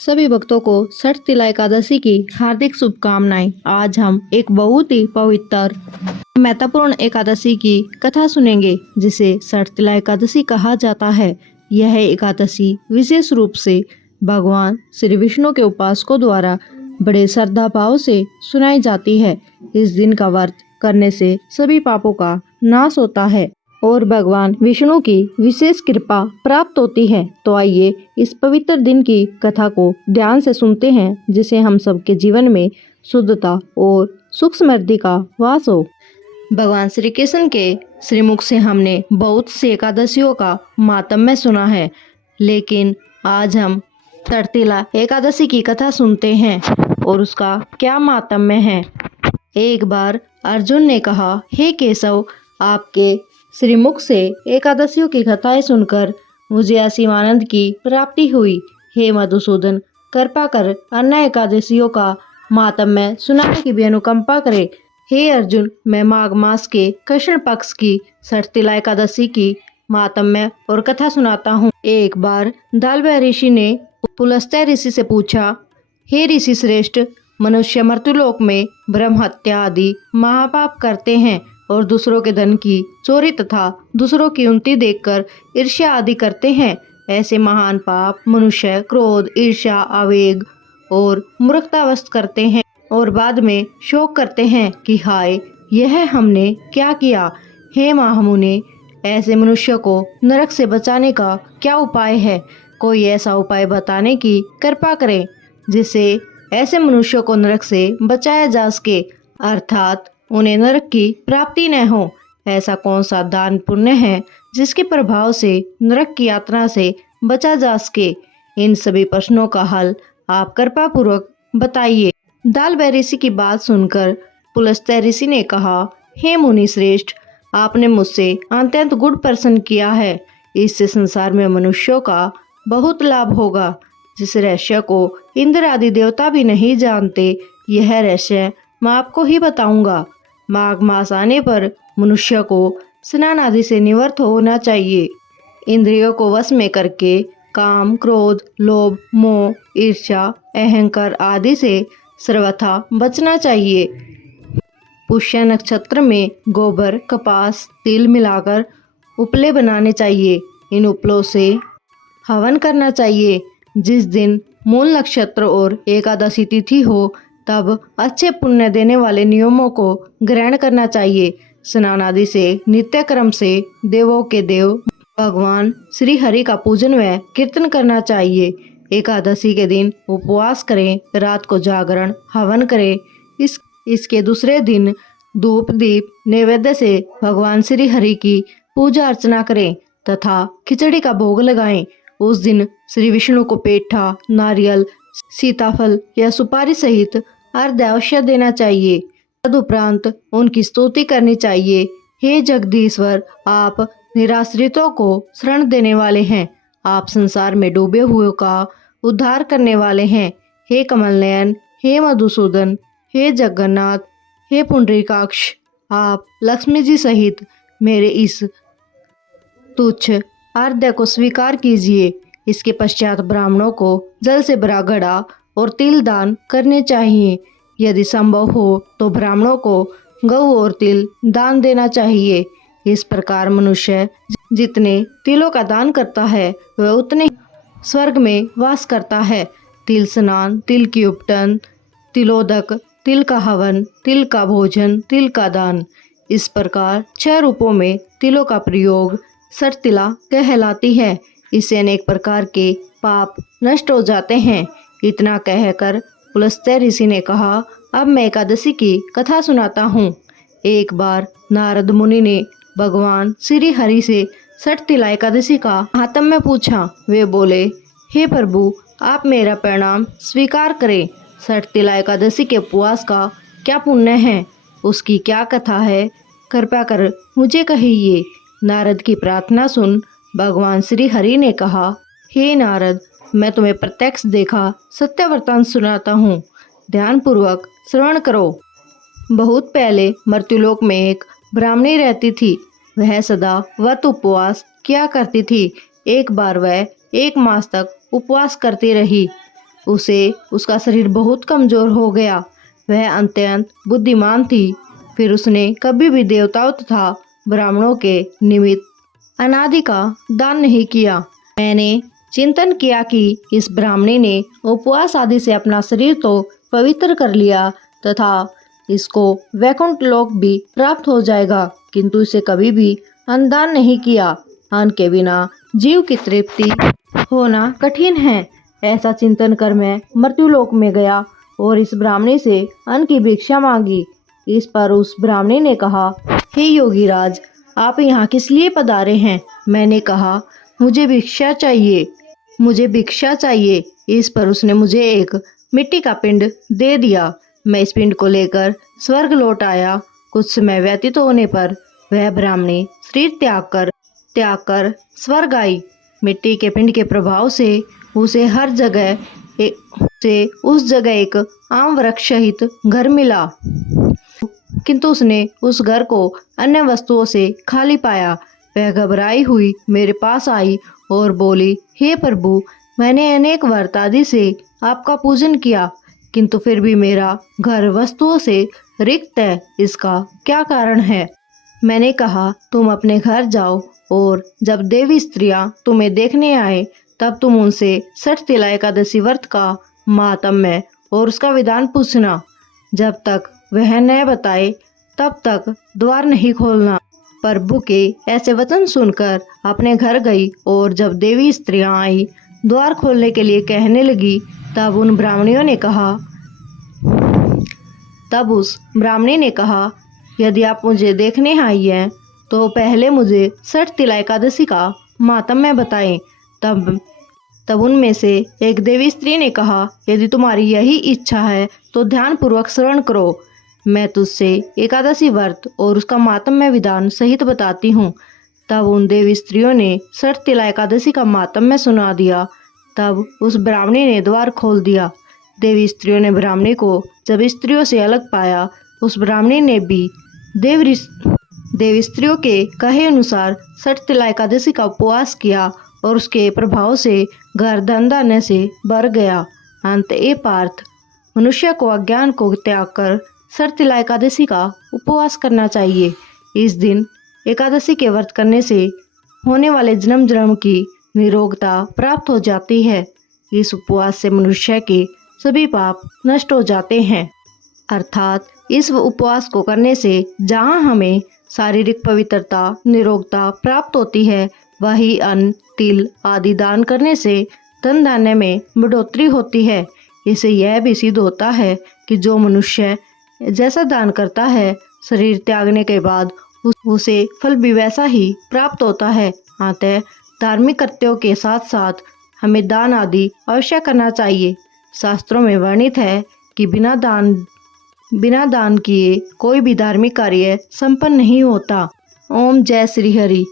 सभी भक्तों को षटतिला एकादशी की हार्दिक शुभकामनाएं। आज हम एक बहुत ही पवित्र महत्वपूर्ण एकादशी की कथा सुनेंगे जिसे षटतिला एकादशी कहा जाता है। यह एकादशी विशेष रूप से भगवान श्री विष्णु के उपासकों द्वारा बड़े श्रद्धा भाव से सुनाई जाती है। इस दिन का व्रत करने से सभी पापों का नाश होता है और भगवान विष्णु की विशेष कृपा प्राप्त होती है। तो आइए इस पवित्र दिन की कथा को ध्यान से सुनते हैं जिसे हम सबके जीवन में शुद्धता और सुख समृद्धि का वास हो। भगवान श्री कृष्ण के श्रीमुख से हमने बहुत सी एकादशियों का माहात्म्य सुना है, लेकिन आज हम षटतिला एकादशी की कथा सुनते हैं और उसका क्या माहात्म्य है। एक बार अर्जुन ने कहा, हे केशव, आपके श्रीमुख से एकादशियों की कथाएं सुनकर मुझे असीम आनंद की प्राप्ति हुई। हे मधुसूदन, कृपा कर अन्य एकादशियों का माहात्म्य सुनाने की भी अनुकंपा करे। हे अर्जुन, मैं माघ मास के कृष्ण पक्ष की षटतिला एकादशी की माहात्म्य और कथा सुनाता हूँ। एक बार दालव ऋषि ने पुलस्त्य ऋषि से पूछा, हे ऋषि श्रेष्ठ, मनुष्य मर्त्युलोक में ब्रह्म हत्या आदि महापाप करते हैं और दूसरों के धन की चोरी तथा दूसरों की उन्नति देखकर ईर्ष्या आदि करते हैं। ऐसे महान पाप मनुष्य क्रोध, ईर्ष्या, आवेग और मूर्खतावश करते हैं और बाद में शोक करते हैं कि हाय, यह हमने क्या किया। हे महामुने, ऐसे मनुष्य को नरक से बचाने का क्या उपाय है? कोई ऐसा उपाय बताने की कृपा करें जिससे ऐसे मनुष्यों को नरक से बचाया जा सके, अर्थात उन्हें नरक की प्राप्ति न हो। ऐसा कौन सा दान पुण्य है जिसके प्रभाव से नरक की यात्रा से बचा जा सके? इन सभी प्रश्नों का हल आप कृपा पूर्वक बताइए। दालव ऋषि की बात सुनकर पुलस्त्य ऋषि ने कहा, हे मुनि श्रेष्ठ, आपने मुझसे अत्यंत गुण प्रसन्न किया है। इससे संसार में मनुष्यों का बहुत लाभ होगा, जिस रहस्य को इंद्र आदि देवता भी नहीं जानते। यह रहस्य मैं आपको ही बताऊंगा। माघ मास आने पर मनुष्य को स्नान आदि से निवृत्त होना चाहिए। इंद्रियों को वश में करके काम, क्रोध, लोभ, मोह, ईर्ष्या, अहंकार आदि से सर्वथा बचना चाहिए। पुष्य नक्षत्र में गोबर, कपास, तिल मिलाकर उपले बनाने चाहिए। इन उपलों से हवन करना चाहिए। जिस दिन मूल नक्षत्र और एकादशी तिथि हो तब अच्छे पुण्य देने वाले नियमों को ग्रहण करना चाहिए। स्नान आदि से नित्य क्रम से देवों के देव भगवान श्री हरि का पूजन व कीर्तन करना चाहिए। एकादशी के दिन उपवास करें, रात को जागरण हवन करें। इसके दूसरे दिन धूप दीप नैवेद्य से भगवान श्री हरि की पूजा अर्चना करें तथा खिचड़ी का भोग लगाएं। उस दिन श्री विष्णु को पेठा, नारियल, सीताफल या सुपारी सहित अर्घ्य अवश्य देना चाहिए। तदुपरांत उनकी स्तुति करनी चाहिए। हे जगदीश्वर, आप निराश्रितों को शरण देने वाले हैं। आप संसार में डूबे हुए का उद्धार करने वाले हैं। हे कमल नयन, हे मधुसूदन, हे जगन्नाथ, हे पुंडरीकाक्ष, आप लक्ष्मी जी सहित मेरे इस तुच्छ अर्घ्य को स्वीकार कीजिए। इसके पश्चात ब्राह्मणों को जल से भरा घड़ा और तिल दान करने चाहिए। यदि संभव हो तो ब्राह्मणों को गऊ और तिल दान देना चाहिए। इस प्रकार मनुष्य जितने तिलों का दान करता है वह उतने स्वर्ग में वास करता है। तिल स्नान, तिल की उपटन, तिलोदक, तिल का हवन, तिल का भोजन, तिल का दान, इस प्रकार 6 रूपों में तिलों का प्रयोग षटतिला कहलाती है। इससे अनेक प्रकार के पाप नष्ट हो जाते हैं। इतना कहकर पुलस्त्य ऋषि ने कहा, अब मैं एकादशी की कथा सुनाता हूँ। एक बार नारद मुनि ने भगवान श्री हरि से षटतिला एकादशी का महात्म्य पूछा। वे बोले, हे प्रभु, आप मेरा प्रणाम स्वीकार करें। षटतिला एकादशी के उपवास का क्या पुण्य है? उसकी क्या कथा है? कृपा कर मुझे कहिए। नारद की प्रार्थना सुन भगवान श्री हरि ने कहा, हे नारद, मैं तुम्हें प्रत्यक्ष देखा सत्य वृत्तांत सुनाता हूँ। ध्यान पूर्वक श्रवण करो। बहुत पहले मर्त्युलोक में एक ब्राह्मणी रहती थी। वह सदा व्रत उपवास किया करती थी। एक बार वह 1 मास तक उपवास करती रही। उसे उसका शरीर बहुत कमजोर हो गया। वह अत्यंत बुद्धिमान थी। फिर उसने कभी भी देवताओं तथा ब्राह्मणों के निमित्त अनादि का दान नहीं किया। मैंने चिंतन किया कि इस ब्राह्मणी ने उपवास आदि से अपना शरीर तो पवित्र कर लिया तथा इसको वैकुंठ लोक भी प्राप्त हो जाएगा, किंतु इसे कभी भी अन्नदान नहीं किया। अन्न के बिना जीव की तृप्ति होना कठिन है। ऐसा चिंतन कर मैं मृत्युलोक में गया और इस ब्राह्मणी से अन्न की भिक्षा मांगी। इस पर उस ब्राह्मणी ने कहा, हे योगीराज, आप यहाँ किस लिए पधारे हैं? मैंने कहा, मुझे भिक्षा चाहिए, मुझे भिक्षा चाहिए। इस पर उसने मुझे एक मिट्टी का पिंड दे दिया। मैं इस पिंड को लेकर स्वर्ग लौट आया। कुछ समय व्यतीत होने पर वह ब्राह्मणी शरीर त्याग कर स्वर्ग आई। मिट्टी के पिंड के प्रभाव से उसे उस जगह एक आम वृक्ष सहित घर मिला, किंतु उसने उस घर को अन्य वस्तुओं से खाली पाया। वह घबराई हुई मेरे पास आई और बोली, हे प्रभु, मैंने अनेक व्रत आदि से आपका पूजन किया, किंतु फिर भी मेरा घर वस्तुओं से रिक्त है। इसका क्या कारण है? मैंने कहा, तुम अपने घर जाओ और जब देवी स्त्रियां तुम्हें देखने आए तब तुम उनसे सठ तिला एकादशी व्रत का महात्म्य और उसका विधान पूछना। जब तक वह न बताए तब तक द्वार नहीं खोलना। प्रभु के ऐसे वचन सुनकर अपने घर गई और जब देवी स्त्रियां आई द्वार खोलने के लिए कहने लगी तब उस ब्राह्मणी ने कहा, यदि आप मुझे देखने आई हैं तो पहले मुझे सठ तिला एकादशी का महात्म्य बताएं। तब उनमें से एक देवी स्त्री ने कहा, यदि तुम्हारी यही इच्छा है तो ध्यान पूर्वक श्रवण करो। मैं तुझसे एकादशी व्रत और उसका महात्म्य विधान सहित बताती हूँ। तब उन देवी स्त्रियों ने सठ तिला एकादशी का महात्म्य सुना दिया। तब उस ब्राह्मणी ने द्वार खोल दिया। देवी स्त्रियों ने ब्राह्मणी को जब स्त्रियों से अलग पाया, उस ब्राह्मणी ने भी देवी स्त्रियों के कहे अनुसार सठ तिला एकादशी का उपवास किया और उसके प्रभाव से घर धन धान्य से भर गया। अंत ए पार्थ, मनुष्य को अज्ञान को त्याग कर सठ तिला एकादशी का उपवास करना चाहिए। इस दिन एकादशी के व्रत करने से होने वाले जन्म जन्म की निरोगता प्राप्त हो जाती है। इस उपवास से मनुष्य के सभी पाप नष्ट हो जाते हैं। अर्थात इस उपवास को करने से जहाँ हमें शारीरिक पवित्रता निरोगता प्राप्त होती है, वही अन्न तिल आदि दान करने से धन धान्य में बढ़ोतरी होती है। इससे यह भी सिद्ध होता है कि जो मनुष्य जैसा दान करता है, शरीर त्यागने के बाद उसे फल भी वैसा ही प्राप्त होता है। अतः धार्मिक कृत्यों के साथ साथ हमें दान आदि अवश्य करना चाहिए। शास्त्रों में वर्णित है कि बिना दान किए कोई भी धार्मिक कार्य संपन्न नहीं होता। ओम जय श्री हरि।